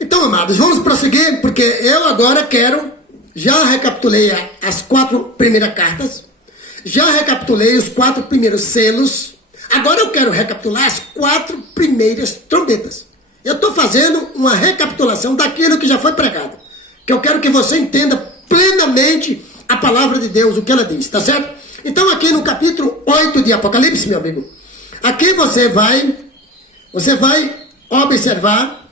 Então, amados, vamos prosseguir, porque eu agora já recapitulei as 4 primeiras cartas, já recapitulei os 4 primeiros selos, agora eu quero recapitular as 4 primeiras trombetas. Eu estou fazendo uma recapitulação daquilo que já foi pregado, que eu quero que você entenda plenamente a palavra de Deus, o que ela diz, tá certo? Então aqui no capítulo 8 de Apocalipse, meu amigo, aqui você vai observar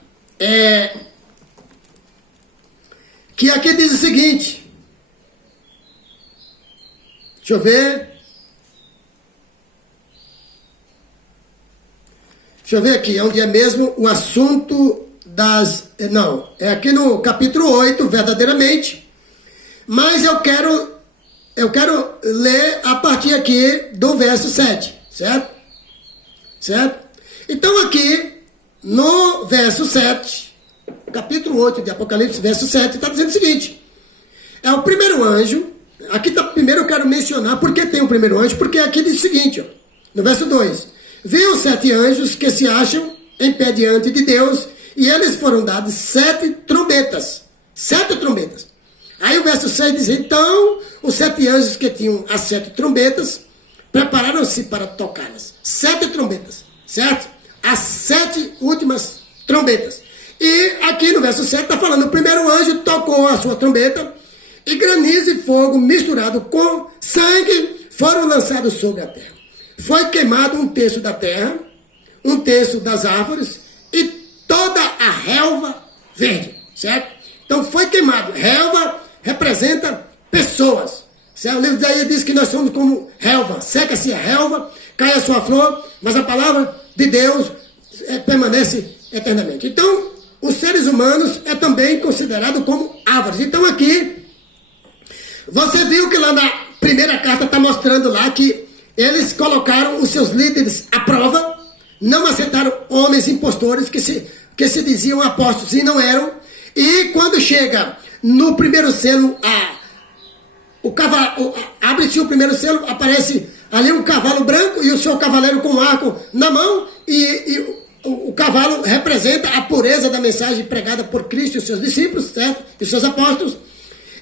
que aqui diz o seguinte, deixa eu ver aqui, onde é mesmo o assunto não, é aqui no capítulo 8, verdadeiramente, mas eu quero ler a partir aqui do verso 7, certo? Certo? Então aqui, no verso 7, capítulo 8 de Apocalipse, verso 7, está dizendo o seguinte, é o primeiro anjo, aqui tá, primeiro eu quero mencionar, por que tem o primeiro anjo? Porque aqui diz o seguinte, ó, no verso 2, viu 7 anjos que se acham em pé diante de Deus, e eles foram dados 7 trombetas, 7 trombetas. Aí o verso 6 diz, então, os 7 anjos que tinham as 7 trombetas, prepararam-se para tocá-las. 7 trombetas, certo? As 7 últimas trombetas. E aqui no verso 7 está falando, o primeiro anjo tocou a sua trombeta, e granizo e fogo misturado com sangue foram lançados sobre a terra. Foi queimado 1/3 da terra, 1/3 das árvores, e toda a relva verde, certo? Então foi queimado. Relva representa pessoas. O livro de Isaías diz que nós somos como relva. Seca-se a relva, cai a sua flor, mas a palavra de Deus permanece eternamente. Então, os seres humanos é também considerado como árvores. Então aqui, você viu que lá na primeira carta está mostrando lá que eles colocaram os seus líderes à prova, não aceitaram homens impostores que se diziam apóstolos e não eram. E quando chega no primeiro selo, abre-se o primeiro selo, aparece ali um cavalo branco e o seu cavaleiro com um arco na mão, e o cavalo representa a pureza da mensagem pregada por Cristo e os seus discípulos, certo? E os seus apóstolos.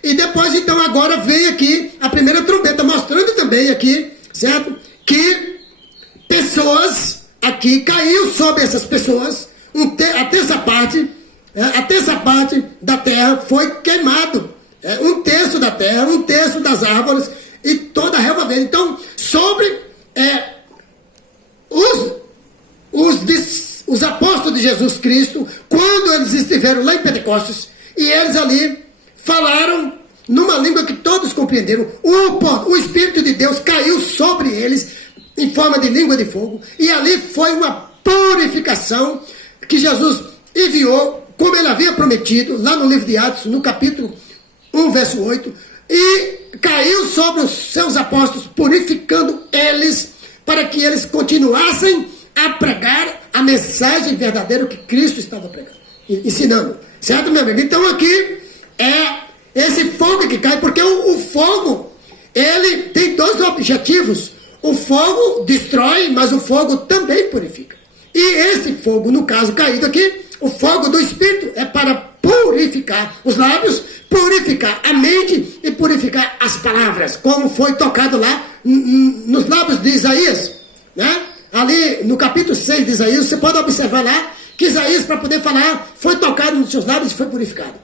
E depois, então, agora vem aqui a primeira trombeta, mostrando também aqui, certo? Que pessoas aqui, caiu sobre essas pessoas, a terça parte da terra foi queimado. 1/3 da terra, 1/3 das árvores e toda a relva verde. Então, sobre os apóstolos de Jesus Cristo, quando eles estiveram lá em Pentecostes, e eles ali falaram numa língua que todos compreenderam, o Espírito de Deus caiu sobre eles em forma de língua de fogo, e ali foi uma purificação que Jesus enviou, como ele havia prometido, lá no livro de Atos, no capítulo 1, verso 8, e caiu sobre os seus apóstolos, purificando eles, para que eles continuassem a pregar a mensagem verdadeira que Cristo estava pregando, ensinando, certo, meu amigo? Então aqui é esse fogo que cai, porque o fogo, ele tem 2 objetivos. O fogo destrói, mas o fogo também purifica. E esse fogo, no caso caído aqui, o fogo do Espírito, é para purificar os lábios, purificar a mente e purificar as palavras, como foi tocado lá nos lábios de Isaías, né? Ali no capítulo 6 de Isaías, você pode observar lá que Isaías, para poder falar, foi tocado nos seus lábios e foi purificado.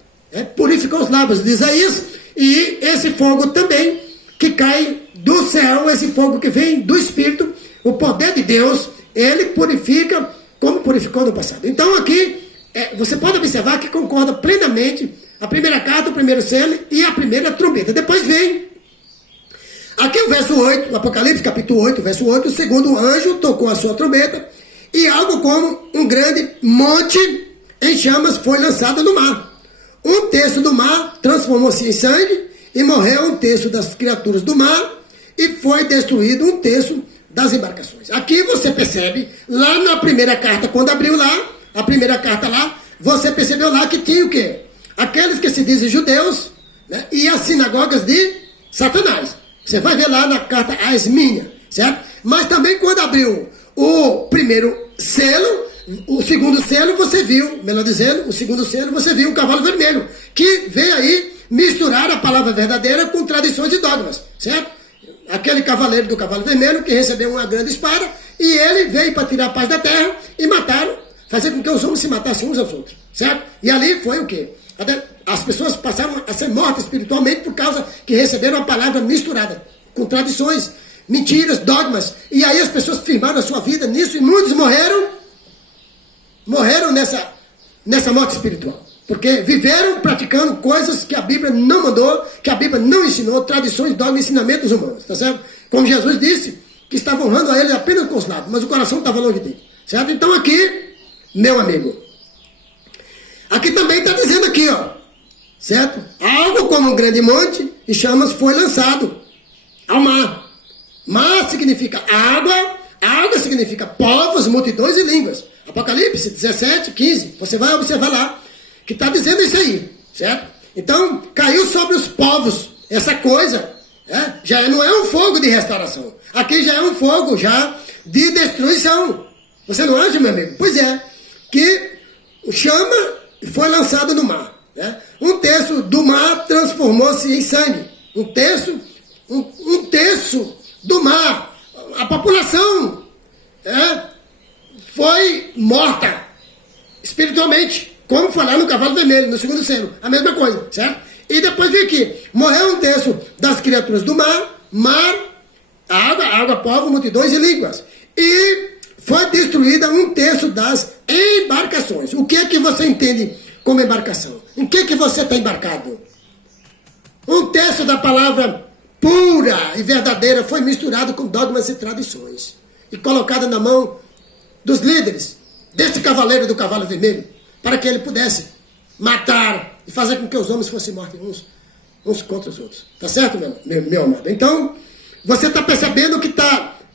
Purificou os lábios de Isaías, e esse fogo também que cai do céu, esse fogo que vem do Espírito, o poder de Deus, ele purifica como purificou no passado. Então aqui, você pode observar que concorda plenamente a primeira carta, o primeiro selo e a primeira trombeta. Depois vem aqui o verso 8, Apocalipse capítulo 8, verso 8, o segundo anjo tocou a sua trombeta, e algo como um grande monte em chamas foi lançado no mar. 1/3 do mar transformou-se em sangue, e morreu 1/3 das criaturas do mar, e foi destruído 1/3 das embarcações. Aqui você percebe, lá na primeira carta, quando abriu lá, a primeira carta lá, você percebeu lá que tinha o quê? Aqueles que se dizem judeus, né, e as sinagogas de Satanás. Você vai ver lá na carta a Esmínia, certo? Mas também quando abriu o primeiro selo, o segundo selo você viu, melhor dizendo, o segundo selo você viu um cavalo vermelho, que veio aí misturar a palavra verdadeira com tradições e dogmas, certo? Aquele cavaleiro do cavalo vermelho que recebeu uma grande espada e ele veio para tirar a paz da terra e mataram, fazer com que os homens se matassem uns aos outros, certo? E ali foi o quê? As pessoas passaram a ser mortas espiritualmente por causa que receberam a palavra misturada com tradições, mentiras, dogmas. E aí as pessoas firmaram a sua vida nisso e muitos morreram nessa morte espiritual. Porque viveram praticando coisas que a Bíblia não mandou, que a Bíblia não ensinou, tradições, dogmas, ensinamentos humanos, tá certo? Como Jesus disse, que estavam honrando a ele apenas com os lábios, mas o coração estava longe dele, certo? Então aqui, meu amigo, aqui também está dizendo aqui, ó, certo? Algo como um grande monte e chamas foi lançado ao mar. Mar significa água, água significa povos, multidões e línguas. Apocalipse 17, 15, você vai observar lá, que está dizendo isso aí, certo? Então, caiu sobre os povos, essa coisa, já não é um fogo de restauração, aqui já é um fogo já de destruição. Você não acha, meu amigo? Pois é, que chama foi lançado no mar. Né? Um terço do mar transformou-se em sangue. Um terço do mar, a população foi morta espiritualmente, como foi lá no cavalo vermelho, no segundo selo, a mesma coisa, certo? E depois vem aqui, morreu um terço das criaturas do mar, água, povo, multidões e línguas. E foi destruída um terço das embarcações. O que é que você entende como embarcação? Em que você está embarcado? Um terço da palavra pura e verdadeira foi misturado com dogmas e tradições e colocada na mão dos líderes desse cavaleiro do cavalo vermelho, para que ele pudesse matar e fazer com que os homens fossem mortos uns contra os outros. Tá certo, meu amado? Então, você está percebendo que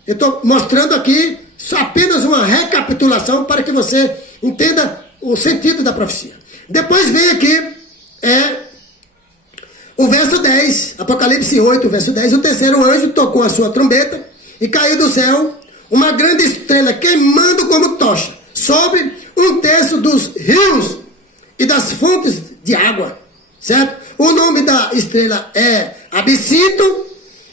eu estou mostrando aqui só apenas uma recapitulação para que você entenda o sentido da profecia. Depois vem aqui o verso 10, Apocalipse 8, verso 10, o terceiro anjo tocou a sua trombeta e caiu do céu uma grande estrela queimando como tocha sobre um terço dos rios e das fontes de água, certo? O nome da estrela é Absinto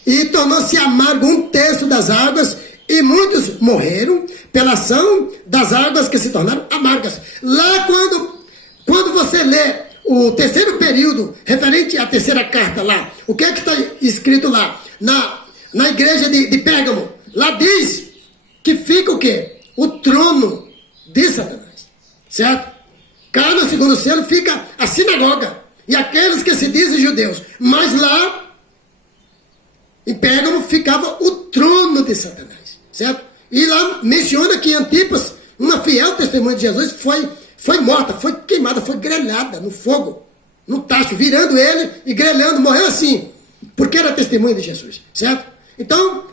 e tornou-se amargo um terço das águas e muitos morreram pela ação das águas que se tornaram amargas. Lá quando você lê o terceiro período, referente à terceira carta lá, o que é que está escrito lá? Na igreja de Pérgamo, lá diz que fica o quê? O trono de Satanás, certo? Cá no segundo selo fica a sinagoga e aqueles que se dizem judeus, mas lá em Pérgamo ficava o trono de Satanás, certo? E lá menciona que Antipas, uma fiel testemunha de Jesus, foi morta, foi queimada, foi grelhada no fogo, no tacho, virando ele e grelhando, morreu assim, porque era testemunha de Jesus, certo? Então,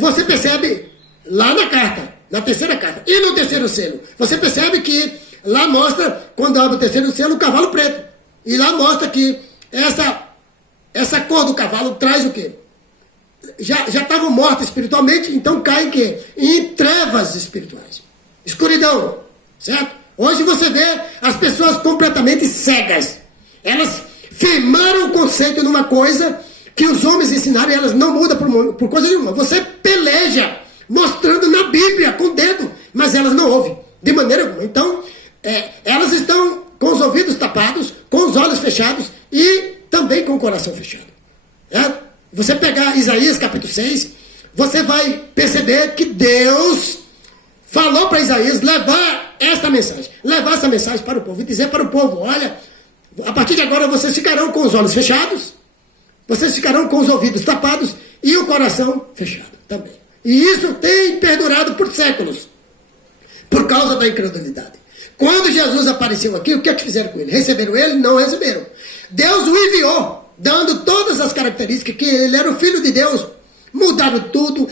você percebe lá na carta, na terceira carta, e no terceiro selo, você percebe que lá mostra, quando abre o terceiro selo, o cavalo preto, e lá mostra que essa cor do cavalo traz o quê? Já estavam mortos espiritualmente, então caem quê? Em trevas espirituais, escuridão, certo? Hoje você vê as pessoas completamente cegas. Elas firmaram o conceito numa coisa que os homens ensinaram e elas não mudam por coisa nenhuma. Você peleja mostrando na Bíblia com o dedo, mas elas não ouvem de maneira alguma. Então, elas estão com os ouvidos tapados, com os olhos fechados e também com o coração fechado. Você pegar Isaías capítulo 6, você vai perceber que Deus falou para Isaías levar essa mensagem para o povo e dizer para o povo, olha, a partir de agora vocês ficarão com os olhos fechados, vocês ficarão com os ouvidos tapados e o coração fechado também. E isso tem perdurado por séculos, por causa da incredulidade. Quando Jesus apareceu aqui, o que é que fizeram com ele? Receberam ele? Não receberam. Deus o enviou, dando todas as características, que ele era o Filho de Deus, mudaram tudo,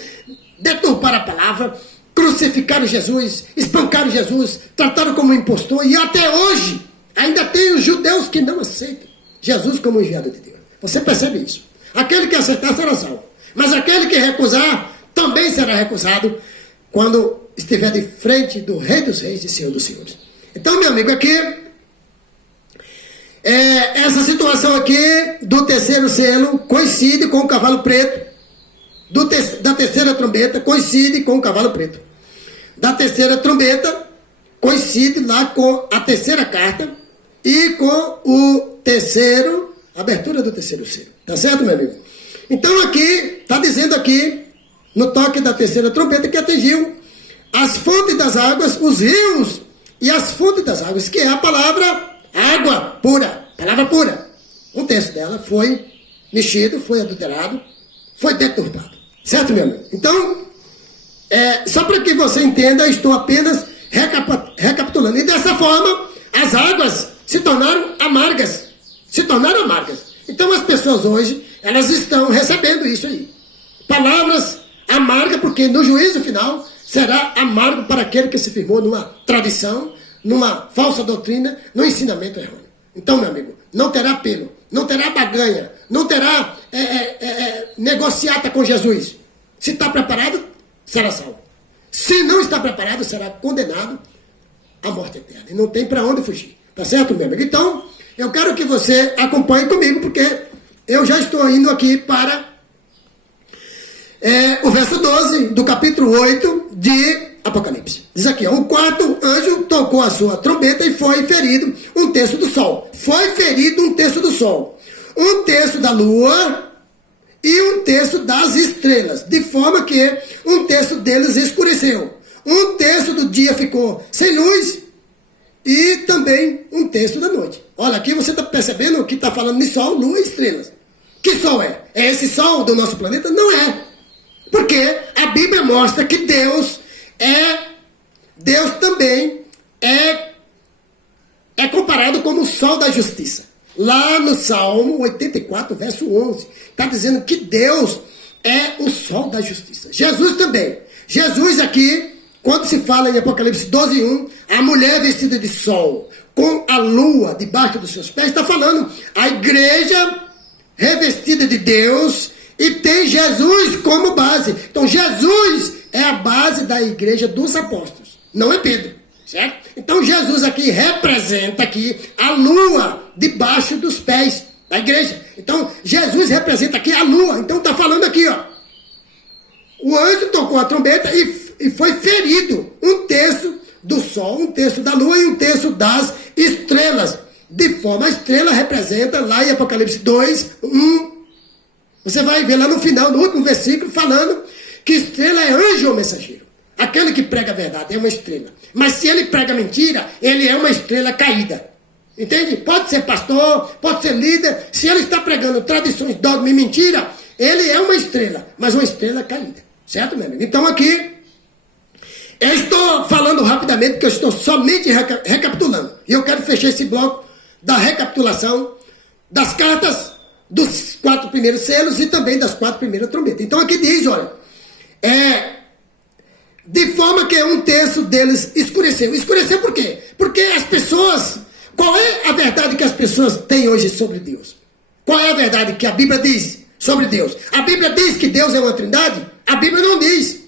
deturparam a palavra, crucificaram Jesus, espancaram Jesus, trataram como impostor, e até hoje ainda tem os judeus que não aceitam Jesus como enviado de Deus. Você percebe isso? Aquele que aceitar será salvo, mas aquele que recusar também será recusado quando estiver de frente do Rei dos Reis e Senhor dos Senhores. Então, meu amigo, aqui, essa situação aqui do terceiro selo coincide com o cavalo preto, da terceira trombeta coincide com o cavalo preto. Da terceira trombeta coincide lá com a terceira carta e com o terceiro, abertura do terceiro selo. Tá certo, meu amigo? Então aqui, está dizendo aqui, no toque da terceira trombeta, que atingiu as fontes das águas, os rios e as fontes das águas, que é a palavra água pura, palavra pura. Um terço dela foi mexido, foi adulterado, foi deturpado. Certo, meu amigo? Então, só para que você entenda, estou apenas recapitulando. E dessa forma, as águas se tornaram amargas. Então, as pessoas hoje, elas estão recebendo isso aí. Palavras amargas, porque no juízo final será amargo para aquele que se firmou numa tradição, numa falsa doutrina, no ensinamento errôneo. Então, meu amigo, não terá pelo, não terá baganha, não terá negociata com Jesus. Se está preparado, será salvo. Se não está preparado, será condenado à morte eterna. E não tem para onde fugir. Tá certo, meu amigo? Então, eu quero que você acompanhe comigo, porque eu já estou indo aqui para o verso 12 do capítulo 8 de Apocalipse. Diz aqui, o quarto anjo tocou a sua trombeta e foi ferido um terço do sol. Foi ferido um terço do sol, um terço da lua e um terço das estrelas, de forma que um terço deles escureceu. Um terço do dia ficou sem luz e também um terço da noite. Olha, aqui você está percebendo que está falando de sol, lua e estrelas. Que sol é? É esse sol do nosso planeta? Não é. Porque a Bíblia mostra que Deus também é comparado como o sol da justiça. Lá no Salmo 84, verso 11, está dizendo que Deus é o sol da justiça. Jesus também. Jesus aqui, quando se fala em Apocalipse 12:1, a mulher vestida de sol, com a lua debaixo dos seus pés, está falando a igreja revestida de Deus e tem Jesus como base. Então Jesus é a base da igreja dos apóstolos, não é Pedro, certo? Então Jesus aqui representa aqui a lua debaixo dos pés da igreja. Então Jesus representa aqui a lua. Então está falando aqui, ó, o anjo tocou a trombeta e foi ferido um terço do sol, um terço da lua e um terço das estrelas. De forma, a estrela representa lá em Apocalipse 2:1. Você vai ver lá no final, no último versículo, falando que estrela é anjo ou mensageiro. Aquele que prega a verdade é uma estrela. Mas se ele prega mentira, ele é uma estrela caída. Entende? Pode ser pastor, pode ser líder. Se ele está pregando tradições, dogma e mentira, ele é uma estrela, mas uma estrela caída. Certo, meu amigo? Então aqui, eu estou falando rapidamente, porque eu estou somente recapitulando. E eu quero fechar esse bloco da recapitulação das cartas dos 4 primeiros selos e também das 4 primeiras trombetas. Então aqui diz, olha, de forma que um terço deles escureceu. Escureceu por quê? Porque as pessoas, qual é a verdade que as pessoas têm hoje sobre Deus? Qual é a verdade que a Bíblia diz sobre Deus? A Bíblia diz que Deus é uma trindade? A Bíblia não diz.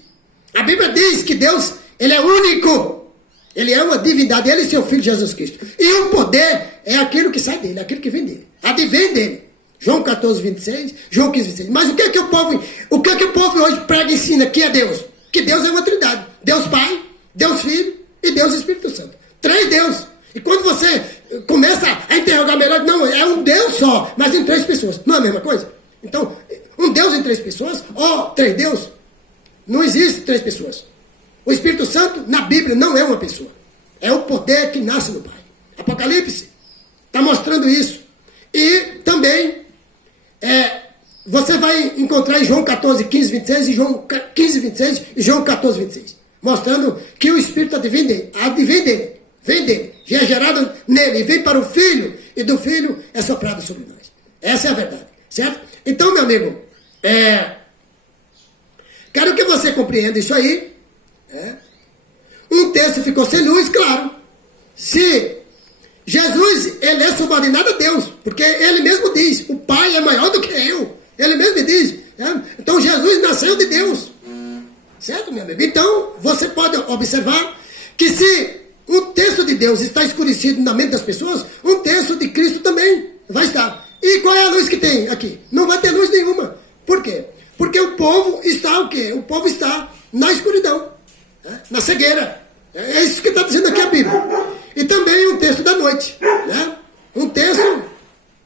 A Bíblia diz que Deus, ele é único. Ele é uma divindade, ele e seu Filho Jesus Cristo. E o poder é aquilo que sai dele, aquilo que vem dele. Advém dele. João 14:26, João 15:26. Mas o que é que o povo hoje prega e ensina que é Deus? Que Deus é uma trindade. Deus Pai, Deus Filho e Deus Espírito Santo. 3 deuses. E quando você começa a interrogar melhor, não, é um Deus só, mas em 3 pessoas. Não é a mesma coisa? Então, um Deus em 3 pessoas, ou 3 deuses, não existe 3 pessoas. O Espírito Santo, na Bíblia, não é uma pessoa. É o poder que nasce no Pai. Apocalipse está mostrando isso. E também, você vai encontrar em João 14:15-26, e João 15:26 e João 14:26. Mostrando que o Espírito advém dele, vem dele, já é gerado nele, e vem para o Filho, e do Filho é soprado sobre nós. Essa é a verdade, certo? Então, meu amigo, quero que você compreenda isso aí. Um terço ficou sem luz, claro. Se Jesus, ele é subordinado a Deus, porque ele mesmo diz, o Pai é maior do que eu. Ele mesmo diz. Então Jesus nasceu de Deus. Certo, meu amigo? Então, você pode observar que se um terço de Deus está escurecido na mente das pessoas, um terço de Cristo também vai estar. E qual é a luz que tem aqui? Não vai ter luz nenhuma. Por quê? Porque o povo está o quê? O povo está na escuridão, né? Na cegueira. É isso que está dizendo aqui a Bíblia. E também um terço da noite, né? Um terço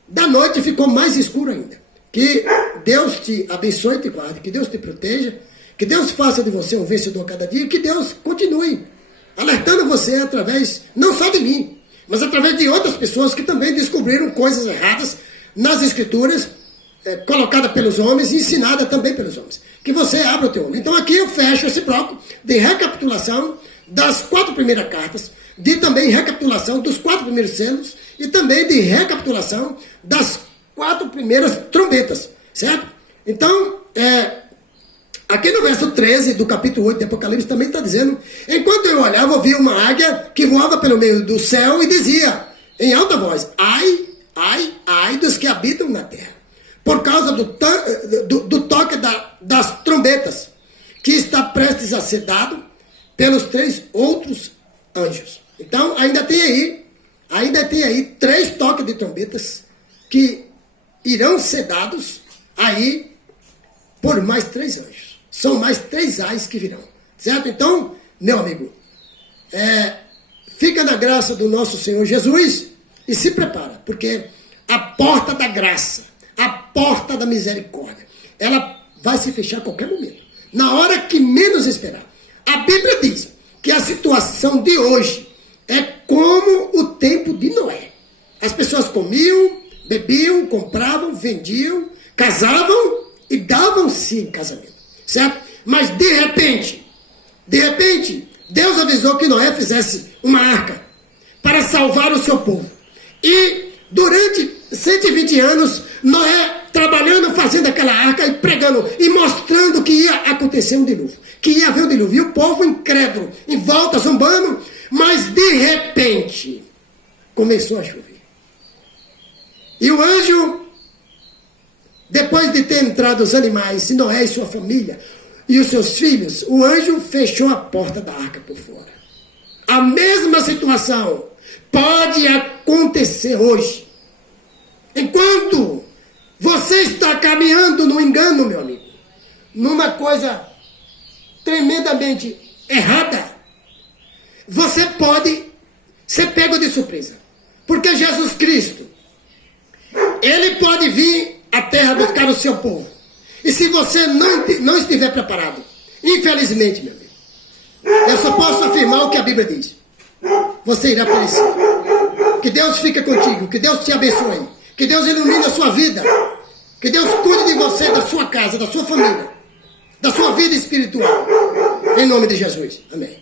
da noite ficou mais escuro ainda. Que Deus te abençoe e te guarde, que Deus te proteja, que Deus faça de você um vencedor cada dia, que Deus continue alertando você através, não só de mim, mas através de outras pessoas que também descobriram coisas erradas nas Escrituras, colocada pelos homens e ensinada também pelos homens. Que você abra o teu olho. Então aqui eu fecho esse bloco de recapitulação das 4 primeiras cartas, de também recapitulação dos 4 primeiros selos e também de recapitulação das 4 primeiras trombetas, certo? Então, aqui no verso 13 do capítulo 8 de Apocalipse também está dizendo: enquanto eu olhava, eu vi uma águia que voava pelo meio do céu e dizia em alta voz: ai, ai, ai dos que habitam na terra, por causa do toque das trombetas, que está prestes a ser dado pelos 3 outros anjos. Então, ainda tem aí 3 toques de trombetas que irão ser dados aí por mais 3 anjos. São mais 3 ais que virão, certo? Então, meu amigo, fica na graça do nosso Senhor Jesus e se prepara, porque a porta da graça, a porta da misericórdia, ela vai se fechar a qualquer momento, na hora que menos esperar. A Bíblia diz que a situação de hoje é como o tempo de Noé. As pessoas comiam, bebiam, compravam, vendiam, casavam e davam-se em casamento, certo? Mas de repente, Deus avisou que Noé fizesse uma arca para salvar o seu povo. E durante 120 anos, Noé trabalhando, fazendo aquela arca e pregando e mostrando que ia acontecer um dilúvio, que ia haver um dilúvio. E o povo incrédulo, em volta, zombando, mas de repente começou a chover. E o anjo, depois de ter entrado os animais, e Noé e sua família, e os seus filhos, o anjo fechou a porta da arca por fora. A mesma situação pode acontecer hoje. Enquanto você está caminhando no engano, meu amigo, numa coisa tremendamente errada, você pode ser pego de surpresa. Porque Jesus Cristo, Ele pode vir à terra buscar o seu povo. E se você não estiver preparado, infelizmente, meu amigo, eu só posso afirmar o que a Bíblia diz: você irá perecer. Que Deus fique contigo, que Deus te abençoe, que Deus ilumine a sua vida, que Deus cuide de você, da sua casa, da sua família, da sua vida espiritual. Em nome de Jesus. Amém.